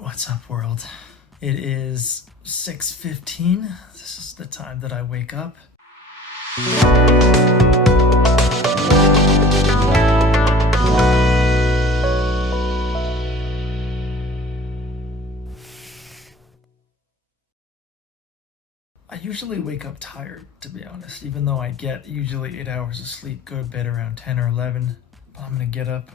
What's up, world? It is 6:15. This is the time that I wake up. I usually wake up tired, to be honest, even though I get usually 8 hours of sleep, go to bed around 10 or 11. But I'm gonna get up.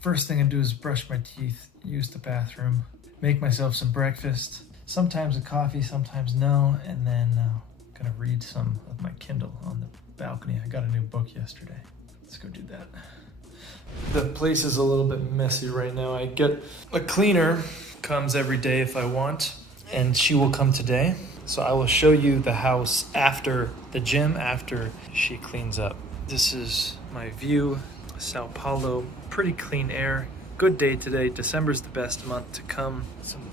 First thing I do is brush my teeth, use the bathroom, make myself some breakfast, sometimes a coffee, sometimes no, and then gonna read some of my Kindle on the balcony. I got a new book yesterday. Let's go do that. The place is a little bit messy right now. I get a cleaner, comes every day if I want, and she will come today. So I will show you the house after the gym, after she cleans up. This is my view, Sao Paulo, pretty clean air. Good day today. December's the best month to come.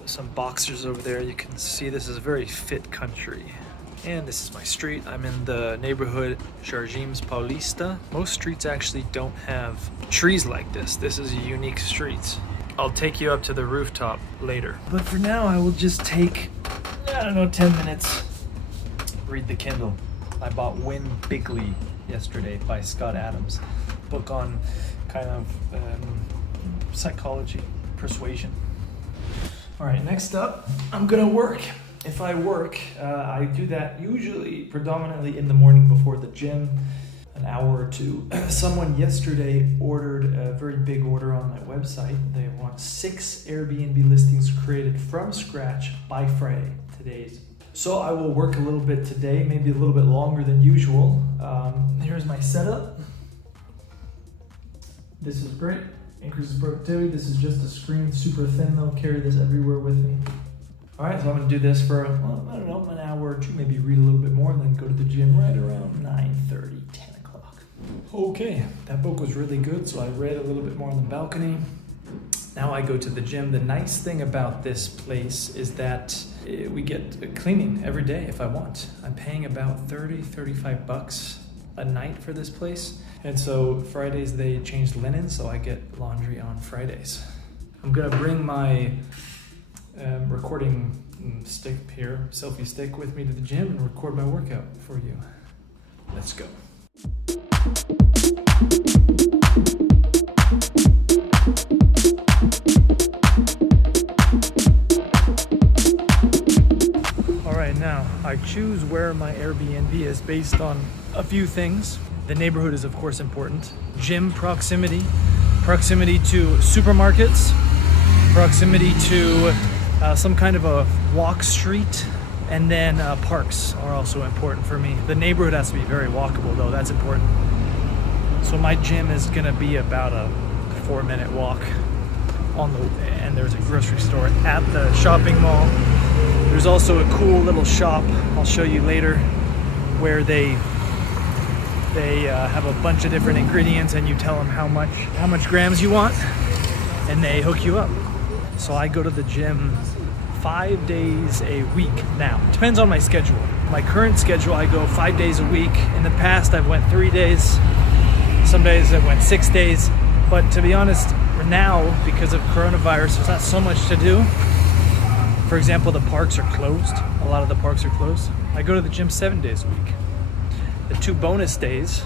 Some boxers over there. You can see this is a very fit country. And this is my street. I'm in the neighborhood Jardim Paulista. Most streets actually don't have trees like this. This is a unique street. I'll take you up to the rooftop later. But for now, I will just take, 10 minutes. Read the Kindle. I bought Win Bigly yesterday by Scott Adams. Book on kind of psychology, persuasion. All right, next up, I'm gonna work. If I work, I do that usually predominantly in the morning before the gym, an hour or two. Someone yesterday ordered a very big order on my website. They want 6 Airbnb listings created from scratch by Friday. Today's. So I will work a little bit today, maybe a little bit longer than usual. Here's my setup. This is great. Increases productivity. This is just a screen, super thin though. Carry this everywhere with me. All right, so I'm gonna do this for, an hour or two, maybe read a little bit more, and then go to the gym right around 9:30, 10 o'clock. Okay, that book was really good, so I read a little bit more on the balcony. Now I go to the gym. The nice thing about this place is that we get cleaning every day if I want. I'm paying about $35 a night for this place. And so Fridays they change linen, so I get laundry on Fridays. I'm gonna bring my recording stick here, selfie stick, with me to the gym and record my workout for you. Let's go. All right, now I choose where my Airbnb is based on a few things. The neighborhood is of course important. Gym proximity, proximity to supermarkets, proximity to some kind of a walk street, and then parks are also important for me. The neighborhood has to be very walkable though, that's important. So my gym is gonna be about a 4-minute walk and there's a grocery store at the shopping mall. There's also a cool little shop, I'll show you later, where they have a bunch of different ingredients and you tell them how much grams you want and they hook you up. So I go to the gym 5 days a week now. Depends on my schedule. My current schedule, I go 5 days a week. In the past, I've went 3 days. Some days I went 6 days. But to be honest, now, because of coronavirus, there's not so much to do. For example, the parks are closed. A lot of the parks are closed. I go to the gym 7 days a week. The 2 bonus days,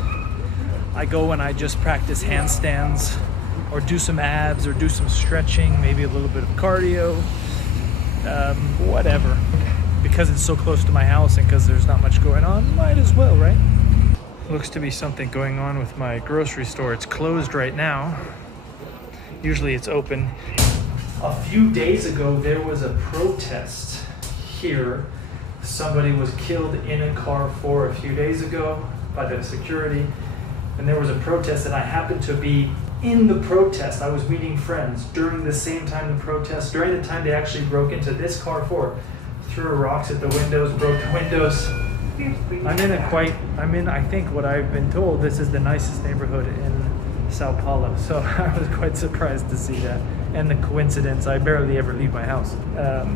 I go when I just practice handstands or do some abs or do some stretching, maybe a little bit of cardio, whatever. Because it's so close to my house and because there's not much going on, might as well, right? Looks to be something going on with my grocery store. It's closed right now. Usually it's open. A few days ago, there was a protest here. Somebody was killed in a Carrefour a few days ago by the security. And there was a protest and I happened to be in the protest. I was meeting friends during the same time the protest, during the time they actually broke into this Carrefour, threw rocks at the windows, broke the windows. I think what I've been told, this is the nicest neighborhood in Sao Paulo. So I was quite surprised to see that. And the coincidence, I barely ever leave my house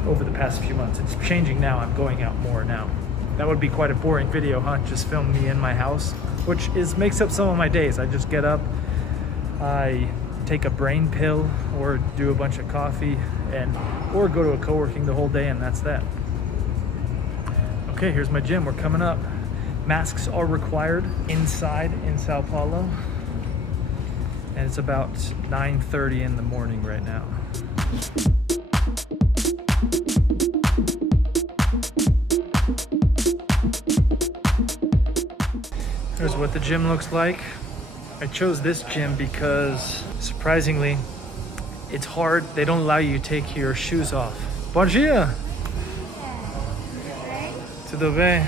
over the past few months. It's changing now, I'm going out more now. That would be quite a boring video, huh? Just film me in my house, which makes up some of my days. I just get up, I take a brain pill or do a bunch of coffee or go to a co-working the whole day, and that's that. Okay, here's my gym. We're coming up. Masks are required inside in Sao Paulo, and it's about 9:30 in the morning right now. Here's what the gym looks like. I chose this gym because, surprisingly, it's hard. They don't allow you to take your shoes off. Bom dia! Tudo bem?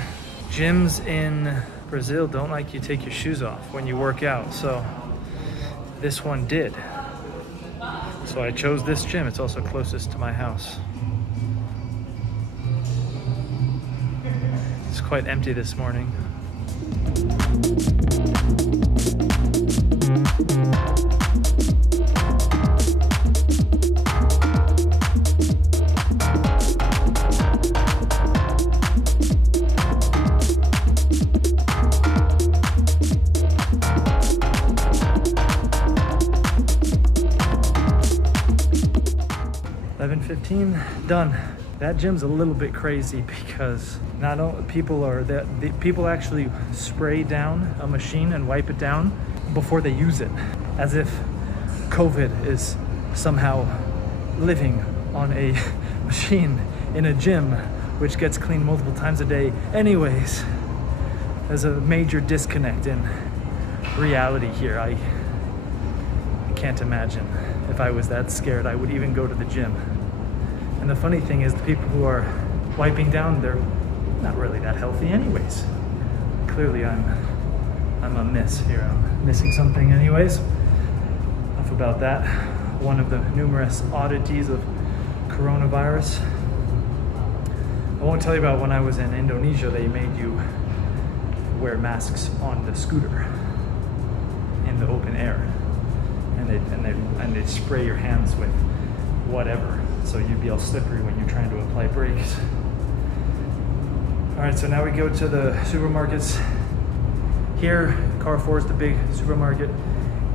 Gyms in Brazil don't like you to take your shoes off when you work out, so this one did. So I chose this gym. It's also closest to my house. It's quite empty this morning. Done. That gym's a little bit crazy because not only people actually spray down a machine and wipe it down before they use it, as if COVID is somehow living on a machine in a gym which gets cleaned multiple times a day anyways. There's a major disconnect in reality here. I can't imagine if I was that scared I would even go to the gym. And the funny thing is, the people who are wiping down, they're not really that healthy anyways. Clearly I'm amiss here. I'm missing something anyways. Enough about that. One of the numerous oddities of coronavirus. I won't tell you about when I was in Indonesia. They made you wear masks on the scooter in the open air. And they'd spray your hands with whatever, so you'd be all slippery when you're trying to apply brakes. All right, so now we go to the supermarkets. Here, Carrefour is the big supermarket,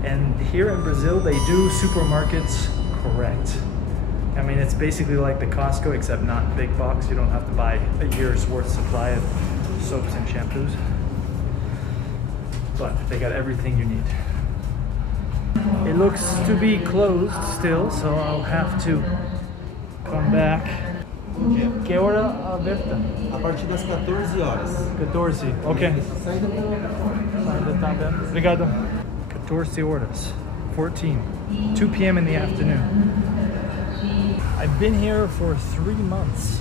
and here in Brazil, they do supermarkets correct. I mean, it's basically like the Costco, except not big box. You don't have to buy a year's worth supply of soaps and shampoos, but they got everything you need. It looks to be closed still, so I'll have to come back. Que hora aberta? A partir das 14 horas. 14, ok. Saída Tá aberto. Obrigado. 14 horas. 14. 2 p.m. in the afternoon. I've been here for 3 months.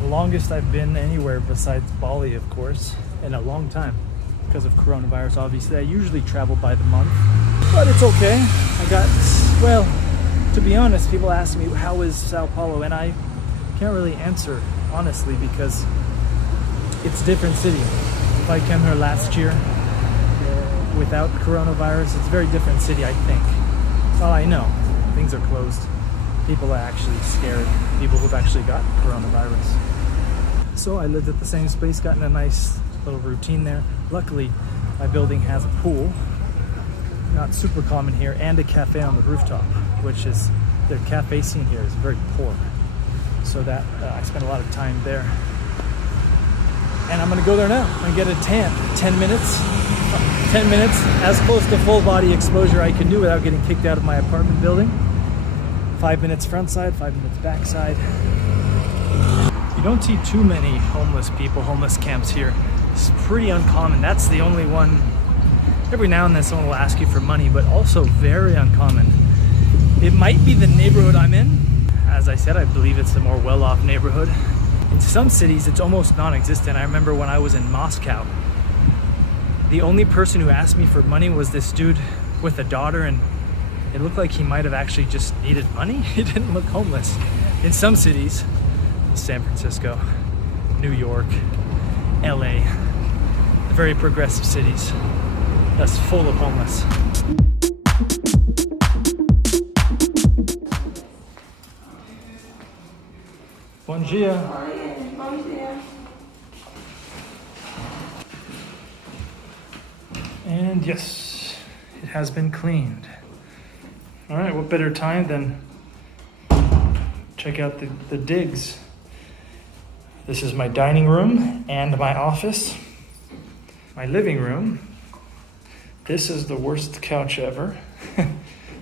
The longest I've been anywhere besides Bali, of course, in a long time. Because of coronavirus, obviously. I usually travel by the month, but it's okay. Well, to be honest, people ask me, how is Sao Paulo? And I can't really answer, honestly, because it's a different city. If I came here last year without coronavirus, it's a very different city, I think. Well, I know, things are closed. People are actually scared. People who've actually got coronavirus. So I lived at the same space, got in a nice little routine there. Luckily, my building has a pool, not super common here, and a cafe on the rooftop, which is, the cafe scene here is very poor. So that I spent a lot of time there. And I'm gonna go there now and get a tan. 10 minutes, as close to full body exposure I can do without getting kicked out of my apartment building. 5 minutes front side, 5 minutes back side. You don't see too many homeless people, homeless camps here. It's pretty uncommon. That's the only one. Every now and then someone will ask you for money, but also very uncommon. It might be the neighborhood I'm in. As I said, I believe it's the more well-off neighborhood. In some cities, it's almost non-existent. I remember when I was in Moscow, the only person who asked me for money was this dude with a daughter, and it looked like he might have actually just needed money. He didn't look homeless. In some cities, San Francisco, New York, LA, very progressive cities, that's full of homeless. Bom dia. Bom dia. And yes, it has been cleaned. All right, what better time than check out the digs. This is my dining room and my office. My living room. This is the worst couch ever.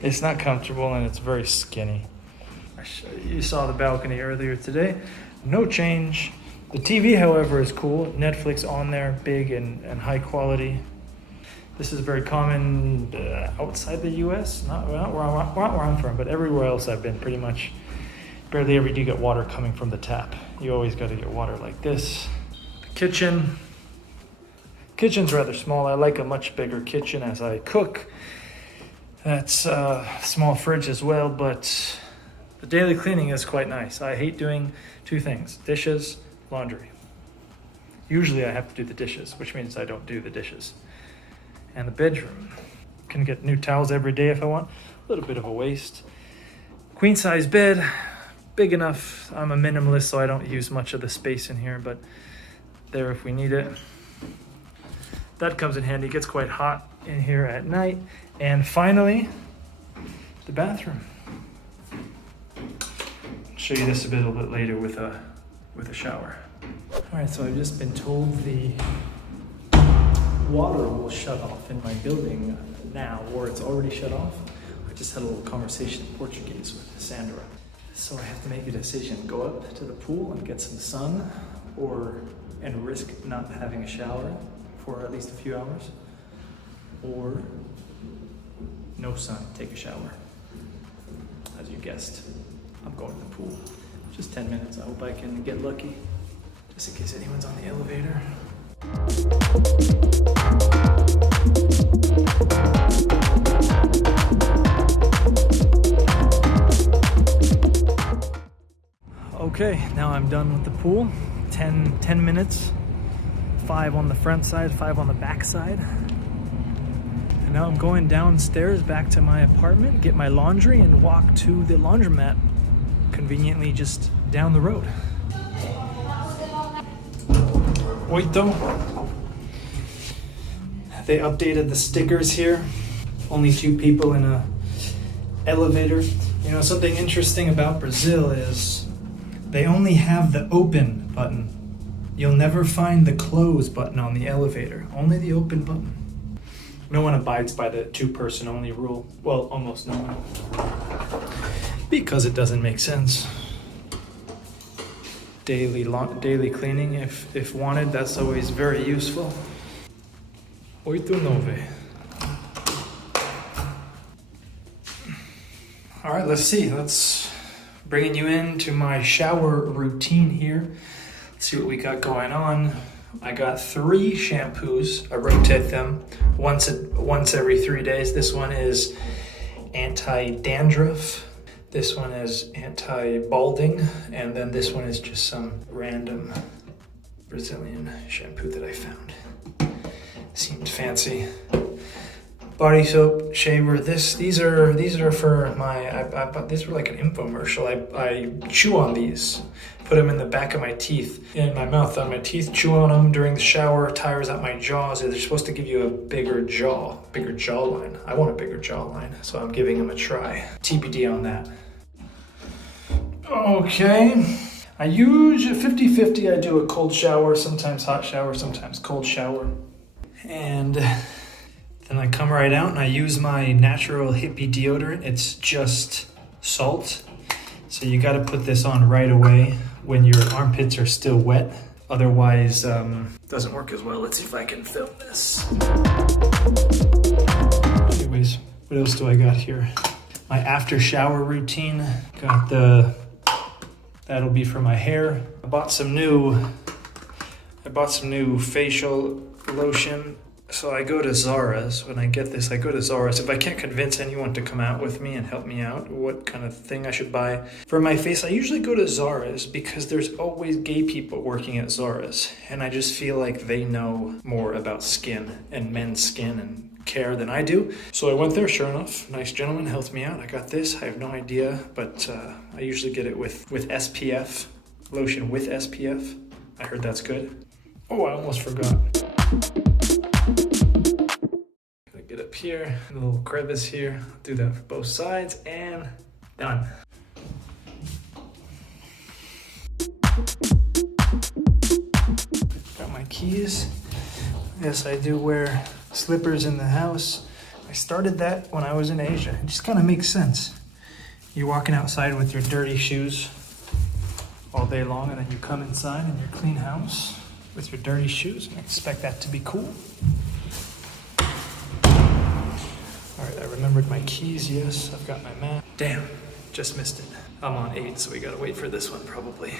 It's not comfortable and it's very skinny. You saw the balcony earlier today. No change. The TV, however, is cool. Netflix on there, big and high quality. This is very common outside the US, not where I'm from, but everywhere else I've been, pretty much. Barely ever do you get water coming from the tap. You always got to get water like this. The kitchen. Kitchen's rather small. I like a much bigger kitchen as I cook. That's a small fridge as well, but the daily cleaning is quite nice. I hate doing two things: dishes, laundry. Usually I have to do the dishes, which means I don't do the dishes. And the bedroom. Can get new towels every day if I want. A little bit of a waste. Queen size bed, big enough. I'm a minimalist, so I don't use much of the space in here, but there if we need it. That comes in handy. It gets quite hot in here at night. And finally, the bathroom. I'll show you this a little bit later with a shower. All right, so I've just been told the water will shut off in my building now, or it's already shut off. I just had a little conversation in Portuguese with Sandra. So I have to make a decision: go up to the pool and get some sun, and risk not having a shower for at least a few hours, or no sun, take a shower. As you guessed, I'm going to the pool. Just 10 minutes. I hope I can get lucky, just in case anyone's on the elevator. Okay, now I'm done with the pool. 10 minutes, 5 on the front side, 5 on the back side. And now I'm going downstairs back to my apartment, get my laundry, and walk to the laundromat, conveniently just down the road. Oito. They updated the stickers here. Only 2 people in a elevator. You know, something interesting about Brazil is they only have the open button. You'll never find the close button on the elevator, only the open button. No one abides by the 2-person only rule. Well, almost no one. Because it doesn't make sense. Daily cleaning, if wanted, that's always very useful. 8-9. All right, let's see. Let's bringing you into my shower routine here. Let's see what we got going on. I got 3 shampoos. I rotate them once every 3 days. This one is anti-dandruff. This one is anti-balding. And then this one is just some random Brazilian shampoo that I found. Seemed fancy. Body soap, shaver. These are for my. These were like an infomercial. I chew on these, put them in the back of my teeth, in my mouth, on my teeth. Chew on them during the shower. Tires out my jaws. They're supposed to give you a bigger jawline. I want a bigger jawline, so I'm giving them a try. TBD on that. Okay. I use 50-50. I do a cold shower, sometimes hot shower, sometimes cold shower, and then I come right out and I use my natural hippie deodorant. It's just salt. So you got to put this on right away when your armpits are still wet. Otherwise, doesn't work as well. Let's see if I can film this. Anyways, what else do I got here? My after shower routine. Got that'll be for my hair. I bought some new facial lotion. So I go to Zara's. When I get this, I go to Zara's. If I can't convince anyone to come out with me and help me out, what kind of thing I should buy for my face, I usually go to Zara's because there's always gay people working at Zara's. And I just feel like they know more about skin and men's skin and care than I do. So I went there, sure enough. Nice gentleman helped me out. I got this. I have no idea, but I usually get it with SPF. Lotion with SPF. I heard that's good. Oh, I almost forgot. Get up here, a little crevice here. Do that for both sides and done. Got my keys. Yes, I do wear slippers in the house. I started that when I was in Asia. It just kind of makes sense. You're walking outside with your dirty shoes all day long, and then you come inside in your clean house with your dirty shoes, and I expect that to be cool. All right, I remembered my keys. Yes, I've got my map. Damn, just missed it. I'm on 8, so we gotta wait for this one probably.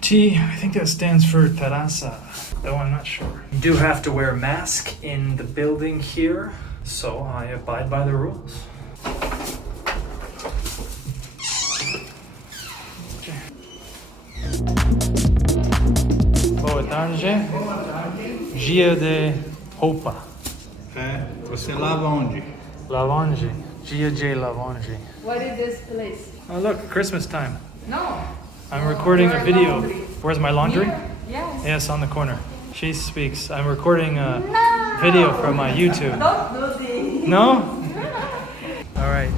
T, I think that stands for terraza, though I'm not sure. You do have to wear a mask in the building here, so I abide by the rules. Okay. Boa tarde. Dia de roupa. Você lava onde? Lavandre. Dia de lavandre. What is this place? Oh look, Christmas time. No. I'm recording a video. Laundry. Where's my laundry? Here? Yes. Yes, on the corner. She speaks. I'm recording a video for my YouTube. Don't do this. No? All right.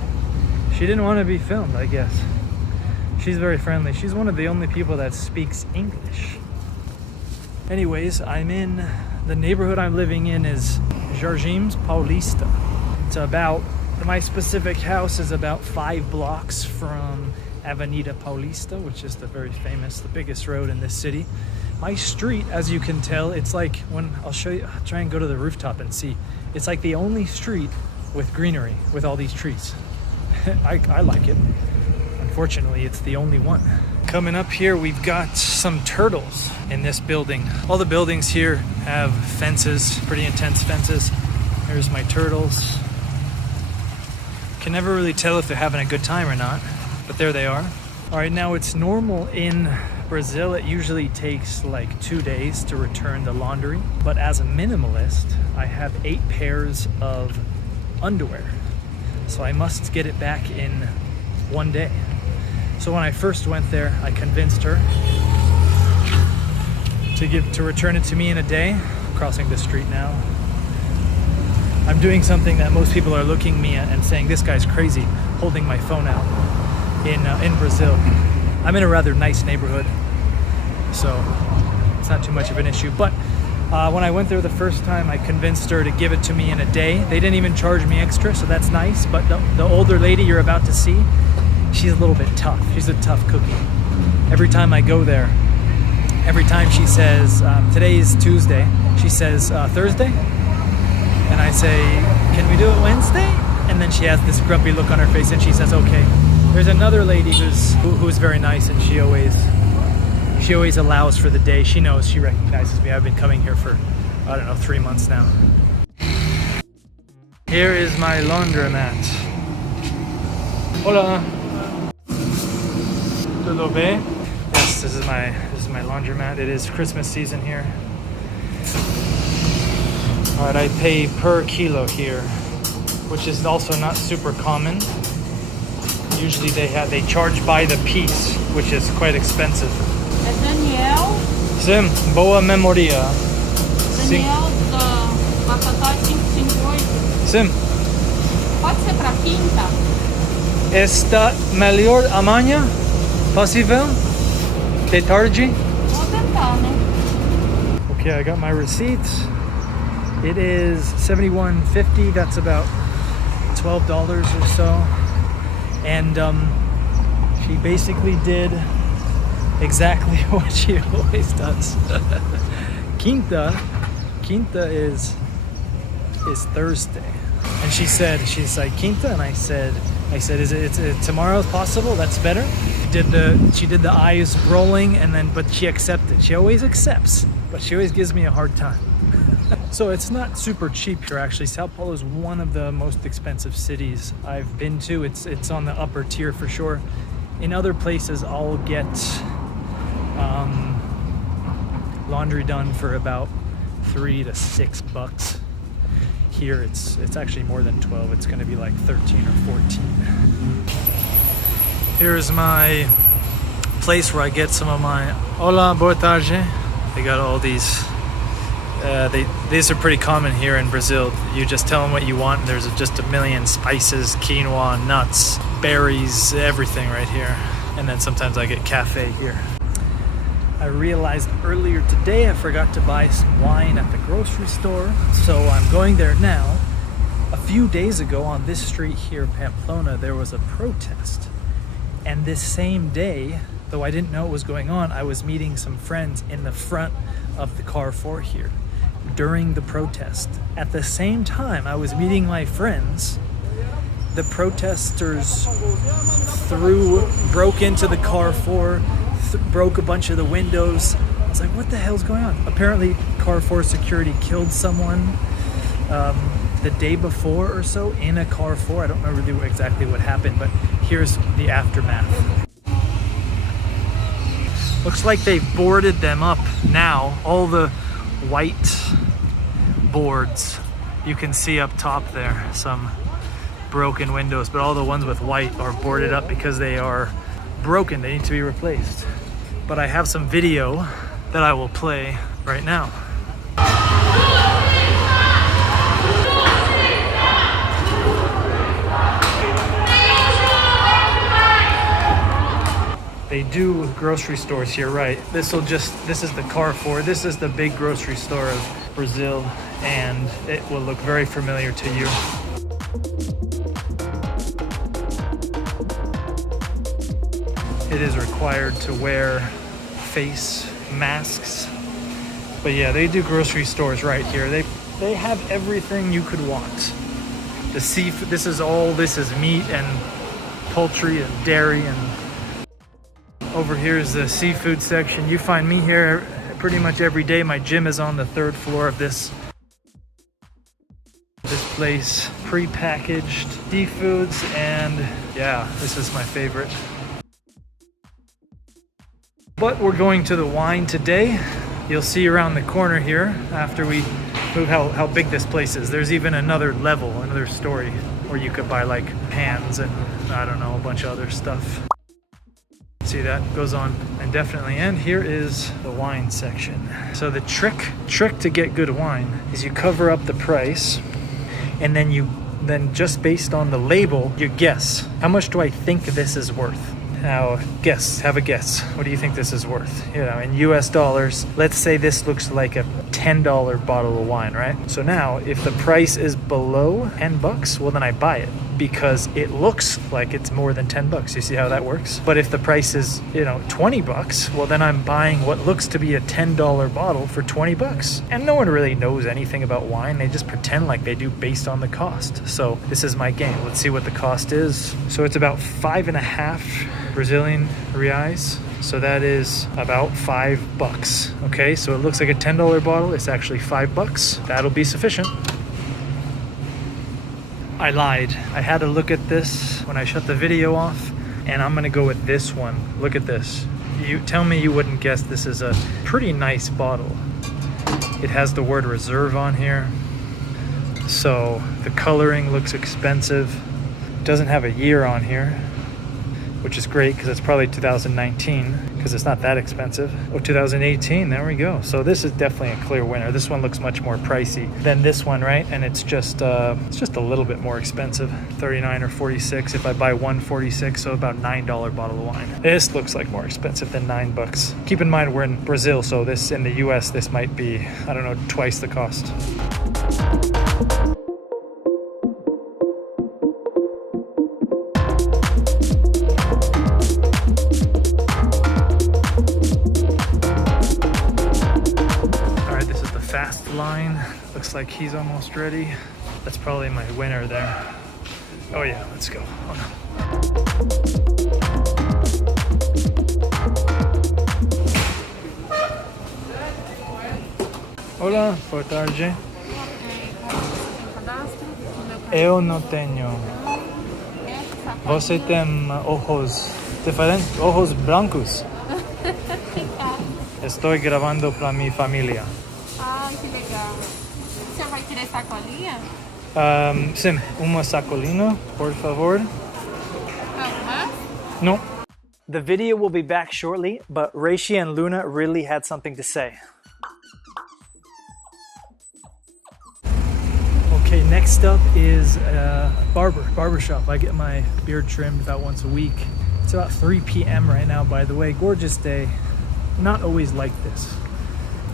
She didn't want to be filmed, I guess. She's very friendly. She's one of the only people that speaks English. Anyways, I'm in the neighborhood I'm living in is Jardimes Paulista. It's about, my specific house is about 5 blocks from Avenida Paulista, which is the very famous, the biggest road in this city. My street, as you can tell, it's like when I'll show you, I'll try and go to the rooftop and see. It's like the only street with greenery, with all these trees. I like it. Unfortunately, it's the only one. Coming up here, we've got some turtles in this building. All the buildings here have fences, pretty intense fences. Here's my turtles. Can never really tell if they're having a good time or not, but there they are. All right, now it's normal in Brazil, it usually takes like 2 days to return the laundry. But as a minimalist, I have 8 pairs of underwear. So I must get it back in 1 day. So when I first went there, I convinced her to return it to me in a day. I'm crossing the street now. I'm doing something that most people are looking me at and saying, this guy's crazy, holding my phone out in Brazil. I'm in a rather nice neighborhood, so it's not too much of an issue. But when I went there the first time, I convinced her to give it to me in a day. They didn't even charge me extra, so that's nice. But the older lady you're about to see, she's a little bit tough. She's a tough cookie. Every time I go there, every time she says, today is Tuesday, she says, Thursday? And I say, can we do it Wednesday? And then she has this grumpy look on her face and she says, okay. There's another lady who's very nice, and she always allows for the day. She knows, she recognizes me. I've been coming here for, I don't know, 3 months now. Here is my laundromat. Hola. Tudo bem? Yes, this is my laundromat. It is Christmas season here. All right, I pay per kilo here, which is also not super common. Usually they charge by the piece, which is quite expensive. É Daniel. Sim, boa memoria. Daniel da Macatá 558. Sim. Pode ser pra quinta? Está melhor amanhã? Possível? De tarde? Vou tentar, né? Okay, I got my receipts. It is $71.50. That's about $12 or so. And she basically did exactly what she always does. Quinta is Thursday. And she's like, Quinta? And I said, is it tomorrow possible? That's better. She did the eyes rolling, but she accepted. She always accepts, but she always gives me a hard time. So it's not super cheap here, actually. Sao Paulo is one of the most expensive cities I've been to. It's on the upper tier for sure. In other places, I'll get laundry done for about $3 to $6. Here, it's actually more than 12. It's going to be like 13 or 14. Here's my place where I get some of my. Hola, boa tarde. They got all these. These are pretty common here in Brazil. You just tell them what you want, and there's just a million spices, quinoa, nuts, berries, everything right here. And then sometimes I get cafe here. I realized earlier today I forgot to buy some wine at the grocery store, so I'm going there now. A few days ago on this street here, Pamplona, there was a protest. And this same day, though I didn't know what was going on, I was meeting some friends in the front of the Carrefour here during the protest. At the same time I was meeting my friends, the protesters broke into the Carrefour, broke a bunch of the windows. I was like, what the hell's going on? Apparently Carrefour security killed someone the day before or so in a Carrefour. I don't remember really exactly what happened, but here's the aftermath. Looks like they've boarded them up now. All the white boards you can see up top there, some broken windows, but all the ones with white are boarded up because they are broken. They need to be replaced. But I have some video that I will play right now. They do grocery stores here, right? This is the Carrefour. This is the big grocery store of Brazil, and it will look very familiar to you. It is required to wear face masks. But yeah, they do grocery stores right here. They have everything you could want. The seafood, this is meat and poultry and dairy, and over here is the seafood section. You find me here pretty much every day. My gym is on the 3rd floor of this place. Pre-packaged seafoods, and yeah, this is my favorite. But we're going to the wine today. You'll see around the corner here after we move how big this place is. There's even another level, another story where you could buy like pans and I don't know, a bunch of other stuff. See, that goes on indefinitely. And here is the wine section. So the trick to get good wine is you cover up the price, and then just based on the label, you guess, how much do I think this is worth? Now, have a guess. What do you think this is worth? You know, in US dollars, let's say this looks like a $10 bottle of wine, right? So now, if the price is below $10, well, then I buy it because it looks like it's more than $10. You see how that works? But if the price is, $20, well, then I'm buying what looks to be a $10 bottle for $20. And no one really knows anything about wine. They just pretend like they do based on the cost. So this is my game. Let's see what the cost is. So it's about 5.5 Brazilian reais. So that is about $5. Okay, so it looks like a $10 bottle. It's actually $5. That'll be sufficient. I lied. I had to look at this when I shut the video off, and I'm gonna go with this one. Look at this. You tell me you wouldn't guess this is a pretty nice bottle. It has the word reserve on here. So the coloring looks expensive. It doesn't have a year on here, which is great because it's probably 2019 because it's not that expensive. Oh, 2018, there we go. So this is definitely a clear winner. This one looks much more pricey than this one, right? And it's just a little bit more expensive, 39 or 46 if I buy 146, so about $9 bottle of wine. This looks like more expensive than $9. Keep in mind we're in Brazil, so this in the US, this might be, I don't know, twice the cost. Line. Looks like he's almost ready. That's probably my winner there. Oh yeah, let's go. Oh no. Hola, boa tarde. Eu não tenho. Você tem ojos diferentes, ojos brancos? Estou gravando para minha família. Ai, que legal. O senhor vai querer sacolinha? Sim, uma sacolinha, por favor. No. The video will be back shortly, but Reishi and Luna really had something to say. Okay, next up is Barber Shop. I get my beard trimmed about once a week. It's about 3 p.m. right now, by the way. Gorgeous day. not always like this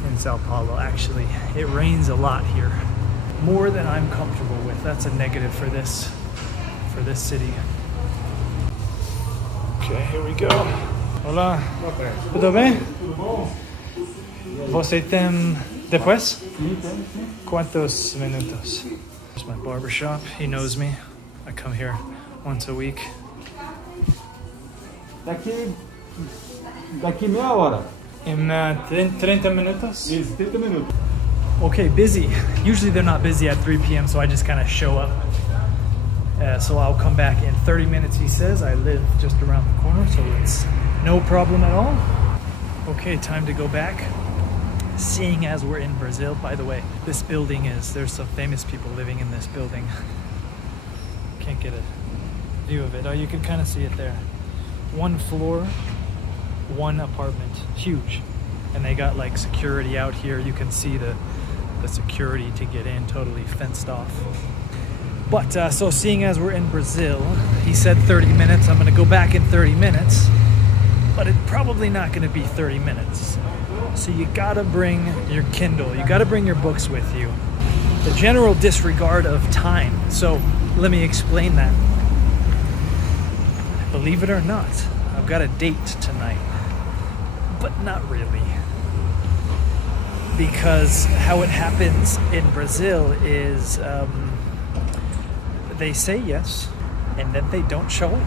in Sao Paulo, actually. It rains a lot here. More than I'm comfortable with. That's a negative for this city. Okay, here we go. Olá. Tudo bem? Você tem depois? Quantos minutos? There's my barber shop. He knows me. I come here once a week. Daqui meia hora. In 30 minutos? Isso, 30 minutos. Okay, busy. Usually they're not busy at 3 p.m., so I just kind of show up. So I'll come back in 30 minutes, he says. I live just around the corner, so it's no problem at all. Okay, time to go back. Seeing as we're in Brazil, by the way, this building there's some famous people living in this building. Can't get a view of it. Oh, you can kind of see it there. One floor, one apartment, huge. And they got like security out here. You can see the security to get in, totally fenced off. But so seeing as we're in Brazil, he said 30 minutes. I'm gonna go back in 30 minutes, but it's probably not gonna be 30 minutes. So you gotta bring your Kindle, you gotta bring your books with you. The general disregard of time. So let me explain that. Believe it or not, I've got a date tonight, but not really. Because how it happens in Brazil is they say yes and then they don't show up.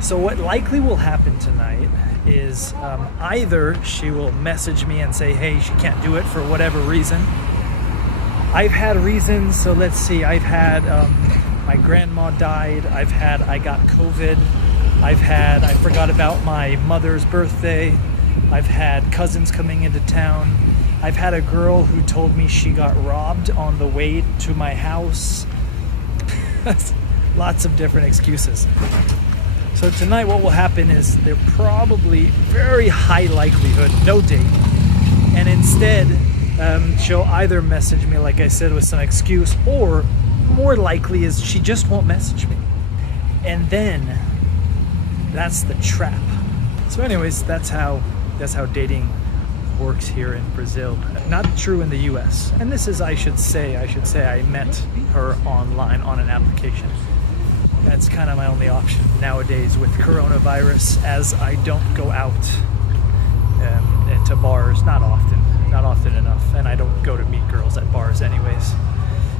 So what likely will happen tonight is either she will message me and say, hey, she can't do it for whatever reason. I've had reasons, so let's see, I've had my grandma died, I got COVID, I forgot about my mother's birthday, I've had cousins coming into town. I've had a girl who told me she got robbed on the way to my house. Lots of different excuses. So tonight what will happen is there probably very high likelihood no date. And instead she'll either message me, like I said, with some excuse, or more likely is she just won't message me. And then that's the trap. So anyways, that's how dating works here in Brazil. Not true in the US. And this is, I should say I met her online on an application. That's kind of my only option nowadays with coronavirus, as I don't go out into bars, not often enough, and I don't go to meet girls at bars anyways.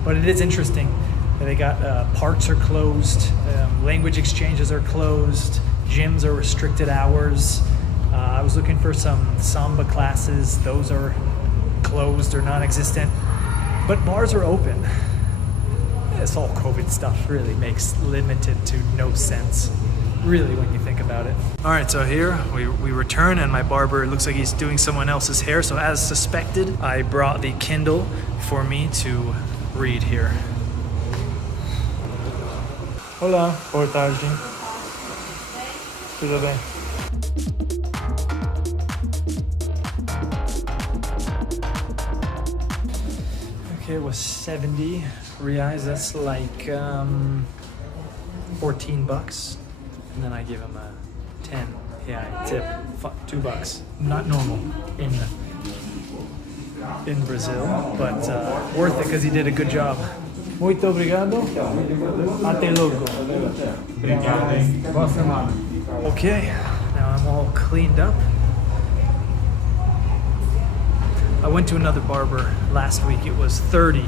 But it is interesting. They got parks are closed, language exchanges are closed, gyms are restricted hours. I was looking for some samba classes. Those are closed or non-existent, but bars are open. This whole COVID stuff really makes limited to no sense, really, when you think about it. All right, so here we return, and my barber, it looks like he's doing someone else's hair. So as suspected, I brought the Kindle for me to read here. Olá, boa tarde. Tudo bem? Okay, it was 70 reais. That's like 14 bucks. And then I give him a 10 tip, $2. Not normal in Brazil, but worth it because he did a good job. Muito obrigado. Até logo. Okay, now I'm all cleaned up. I went to another barber last week. It was 30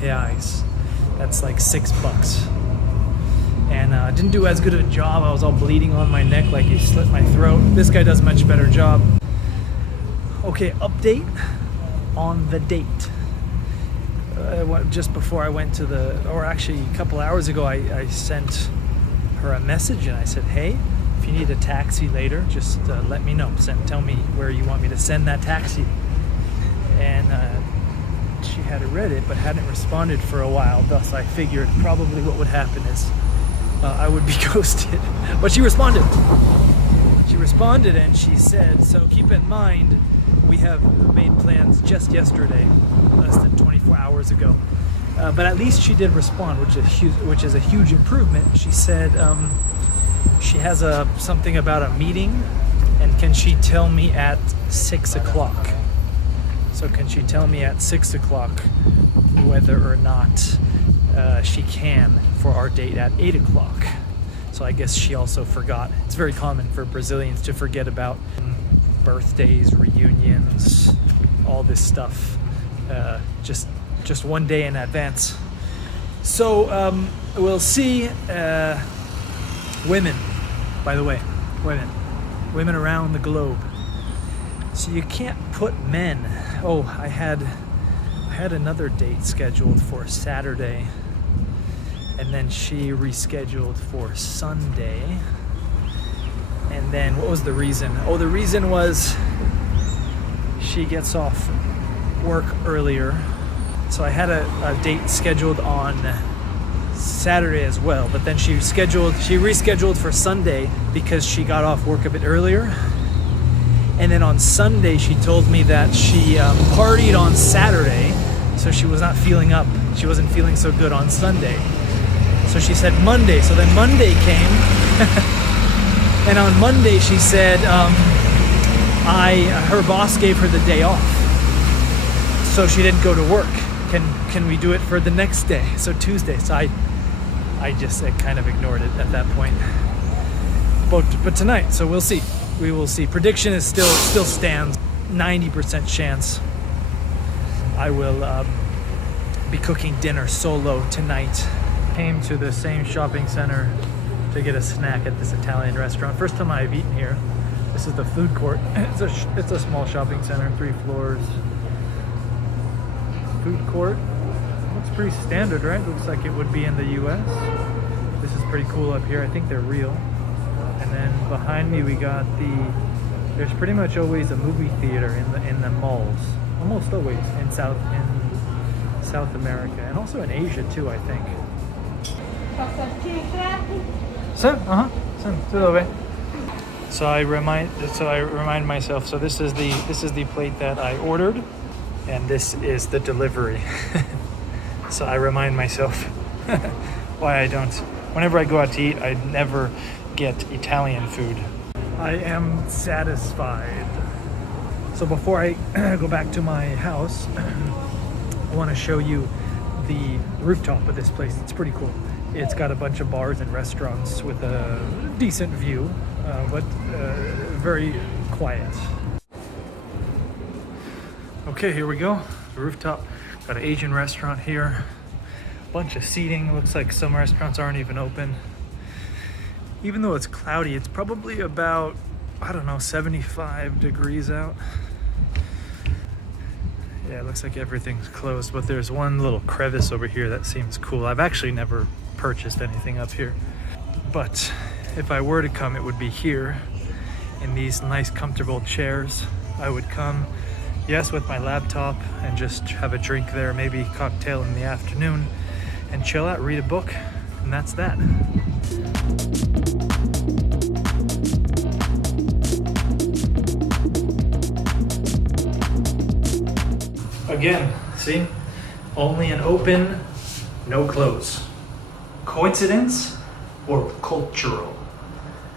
reais. That's like $6. And I didn't do as good of a job. I was all bleeding on my neck like he slit my throat. This guy does a much better job. Okay, update on the date. Just before I went to or actually a couple hours ago, I sent her a message and I said, hey, if you need a taxi later, just let me know. Tell me where you want me to send that taxi. And she had read it but hadn't responded for a while, thus I figured probably what would happen is I would be ghosted. But she responded. She responded and she said, so keep in mind, we have made plans just yesterday, less than 24 hours ago. But at least she did respond, which is a huge improvement. She said she has something about a meeting And can she tell me at 6 o'clock? So can she tell me at 6 o'clock whether or not she can for our date at 8 o'clock? So I guess she also forgot. It's very common for Brazilians to forget about birthdays, reunions, all this stuff, just one day in advance. So we'll see. Women, by the way, women around the globe. So you can't put men. Oh, I had another date scheduled for Saturday, and then she rescheduled for Sunday. And then what was the reason? Oh, the reason was she gets off work earlier. So I had a date scheduled on Saturday as well, but then she rescheduled for Sunday because she got off work a bit earlier. And then on Sunday she told me that she partied on Saturday, so she was not feeling up. She wasn't feeling so good on Sunday. So she said Monday. So then Monday came. And on Monday she said her boss gave her the day off, so she didn't go to work. Can we do it for the next day? So Tuesday. So I just kind of ignored it at that point. But tonight, so we'll see. We will see. Prediction is still stands. 90% chance I will be cooking dinner solo tonight. Came to the same shopping center to get a snack at this Italian restaurant. First time I've eaten here. This is the food court. It's a small shopping center, 3 floors. Food court. Looks pretty standard, right? Looks like it would be in the US. This is pretty cool up here. I think they're real. And then behind me we got there's pretty much always a movie theater in the malls. Almost always in South America, and also in Asia too, I think. So I remind myself. So this is the plate that I ordered, and this is the delivery. So I remind myself why I don't. Whenever I go out to eat, I never get Italian food. I am satisfied. So before I go back to my house, I want to show you the rooftop of this place. It's pretty cool. It's got a bunch of bars and restaurants with a decent view, but very quiet. Okay, here we go. The rooftop. Got an Asian restaurant here. Bunch of seating. Looks like some restaurants aren't even open. Even though it's cloudy, it's probably about, I don't know, 75 degrees out. Yeah, it looks like everything's closed, but there's one little crevice over here that seems cool. I've actually never purchased anything up here, but if I were to come, it would be here in these nice comfortable chairs. I would come, yes, with my laptop and just have a drink there, maybe cocktail in the afternoon, and chill out, read a book, and that's that. Again, see? Only an open, no close. Coincidence or cultural?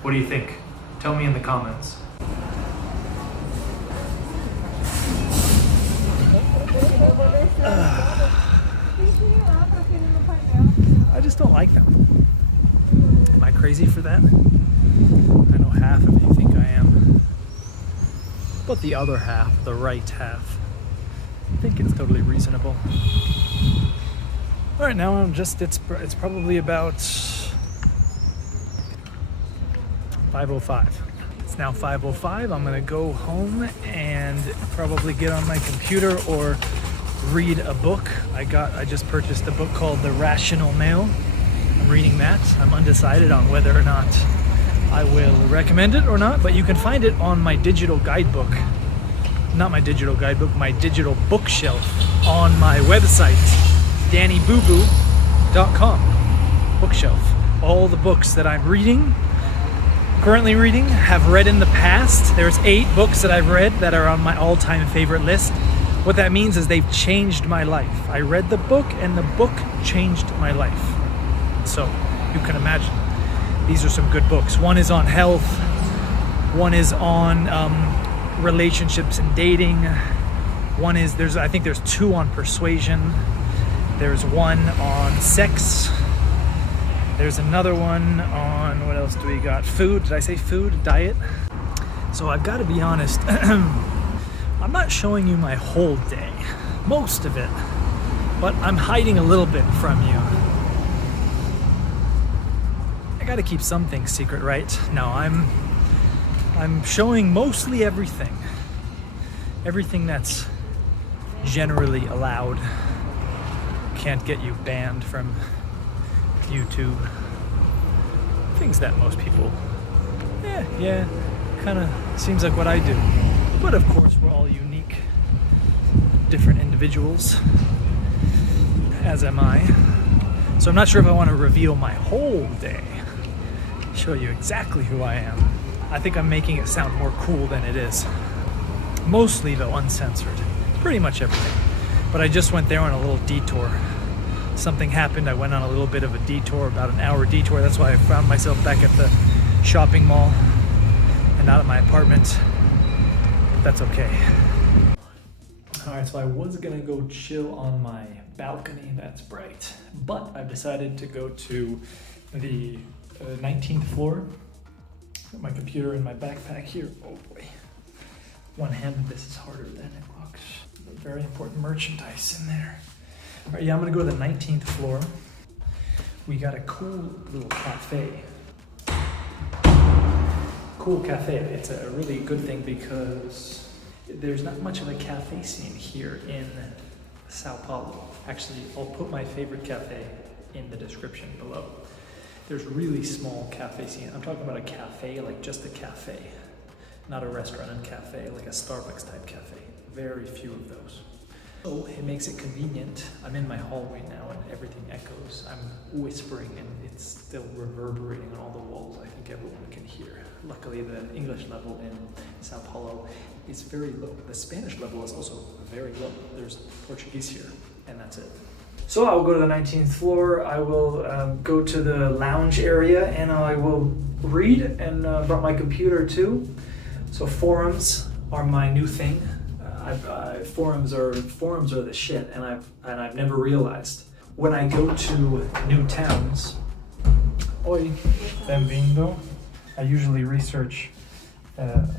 What do you think? Tell me in the comments. I just don't like them. Am I crazy for that? I know half of you think I am. But the other half, the right half, I think it's totally reasonable. All right, now I'm just, it's probably about 5:05. It's now 5:05. I'm gonna go home and probably get on my computer or read a book. I just purchased a book called The Rational Male. I'm reading that. I'm undecided on whether or not I will recommend it or not, but you can find it on my digital guidebook. Not my digital guidebook, my digital bookshelf on my website, DANNYBOOBOO.com. Bookshelf. All the books that I'm currently reading, have read in the past. There's 8 books that I've read that are on my all-time favorite list. What that means is they've changed my life. I read the book and the book changed my life. So you can imagine, these are some good books. One is on health, One is on relationships and dating. One is, I think there's 2 on persuasion. There's one on sex. There's another one on, what else do we got? Food, did I say food? Diet? So I've got to be honest, I'm not showing you my whole day, most of it, but I'm hiding a little bit from you. I got to keep some things secret, right? No, I'm showing mostly everything. Everything that's generally allowed. Can't get you banned from YouTube. Things that most people, yeah, kind of seems like what I do. But of course, we're all unique, different individuals, as am I. So I'm not sure if I want to reveal my whole day, show you exactly who I am. I think I'm making it sound more cool than it is. Mostly, though, uncensored. Pretty much everything. But I just went there on a little detour. Something happened, I went on a little bit of a detour, about an hour detour. That's why I found myself back at the shopping mall and not at my apartment. But that's okay. Alright, so I was gonna go chill on my balcony, that's bright. But I've decided to go to the 19th floor. Got my computer in my backpack here. Oh boy. One-handed, this is harder than it looks. Very important merchandise in there. All right, yeah, I'm gonna go to the 19th floor. We got a cool little cafe. Cool cafe. It's a really good thing because there's not much of a cafe scene here in Sao Paulo. Actually, I'll put my favorite cafe in the description below. There's really small cafe scene. I'm talking about a cafe, like just a cafe. Not a restaurant and cafe, like a Starbucks type cafe. Very few of those. So it makes it convenient. I'm in my hallway now and everything echoes. I'm whispering and it's still reverberating on all the walls. I think everyone can hear. Luckily, the English level in Sao Paulo is very low. The Spanish level is also very low. There's Portuguese here, and that's it. So I'll go to the 19th floor. I will go to the lounge area and I will read, and brought my computer too. So forums are my new thing. Forums are the shit, and I've never realized. When I go to new towns, oi, benvindo. I usually research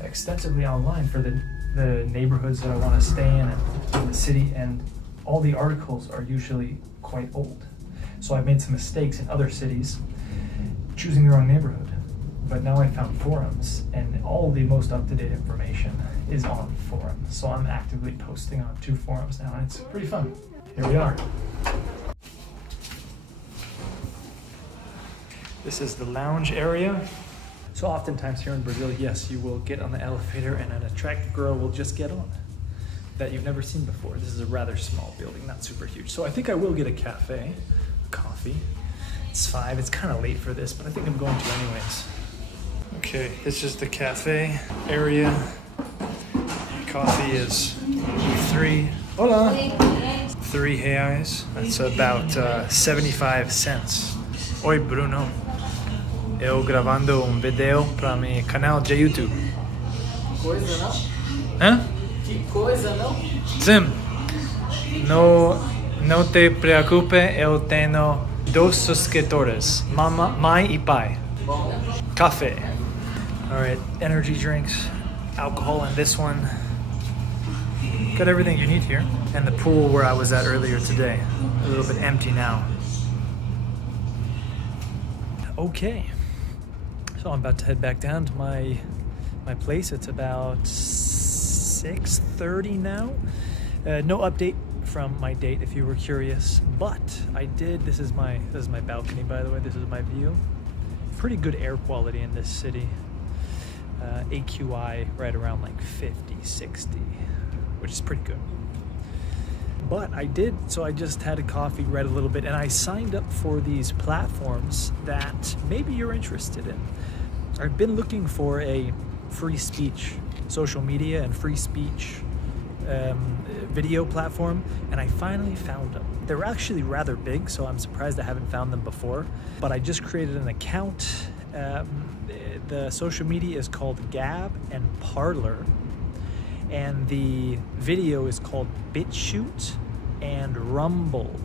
extensively online for the neighborhoods that I want to stay in the city, and all the articles are usually quite old. So I've made some mistakes in other cities choosing the wrong neighborhood. But now I found forums, and all the most up-to-date information is on forums. So I'm actively posting on 2 forums now, and it's pretty fun. Here we are. This is the lounge area. So oftentimes here in Brazil, yes, you will get on the elevator and an attractive girl will just get on that you've never seen before. This is a rather small building, not super huge. So I think I will get a cafe, coffee. It's 5, it's kind of late for this, but I think I'm going to anyways. Okay, this is the cafe area. Coffee is 3. Hola! 3 reais. That's about 75 cents. Oi, Bruno. Eu gravando vídeo para meu canal de YouTube. Coisa não? Hã? Que coisa não? Sim. Não te preocupe, eu tenho 2 subscritores, mãe e pai. Bom. Café. Alright, energy drinks, alcohol in this one. Got everything you need here. And the pool where I was at earlier today. A little bit empty now. Okay. So I'm about to head back down to my place. It's about 6:30 now. No update from my date if you were curious, but I did. This is my balcony, by the way. This is my view. Pretty good air quality in this city. AQI right around like 50, 60, which is pretty good. But I just had a coffee, read a little bit, and I signed up for these platforms that maybe you're interested in. I've been looking for a free speech social media and free speech video platform, and I finally found them. They're actually rather big, so I'm surprised I haven't found them before, but I just created an account. The social media is called Gab and Parler, and the video is called BitChute and Rumble.com.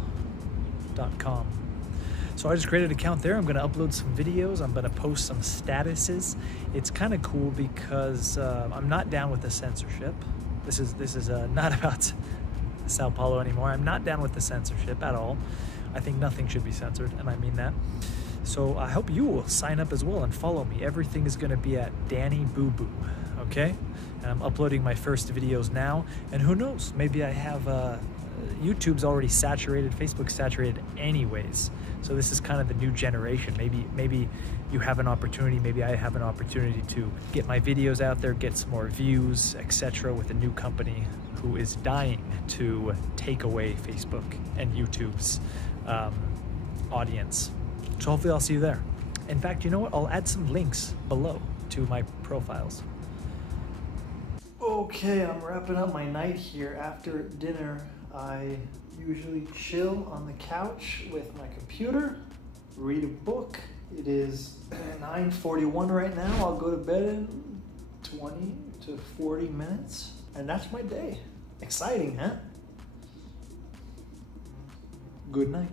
So I just created an account there. I'm gonna upload some videos. I'm gonna post some statuses. It's kind of cool because I'm not down with the censorship. This is not about Sao Paulo anymore. I'm not down with the censorship at all. I think nothing should be censored, and I mean that. So I hope you will sign up as well and follow me. Everything is gonna be at DANNYBOOBOO, okay? And I'm uploading my first videos now, and who knows, maybe I have, YouTube's already saturated, Facebook's saturated anyways. So this is kind of the new generation. Maybe you have an opportunity, maybe I have an opportunity to get my videos out there, get some more views, etc. with a new company who is dying to take away Facebook and YouTube's audience. So hopefully I'll see you there. In fact, you know what? I'll add some links below to my profiles. Okay, I'm wrapping up my night here. After dinner, I usually chill on the couch with my computer, read a book. It is 9:41 right now. I'll go to bed in 20 to 40 minutes, and that's my day. Exciting, huh? Good night.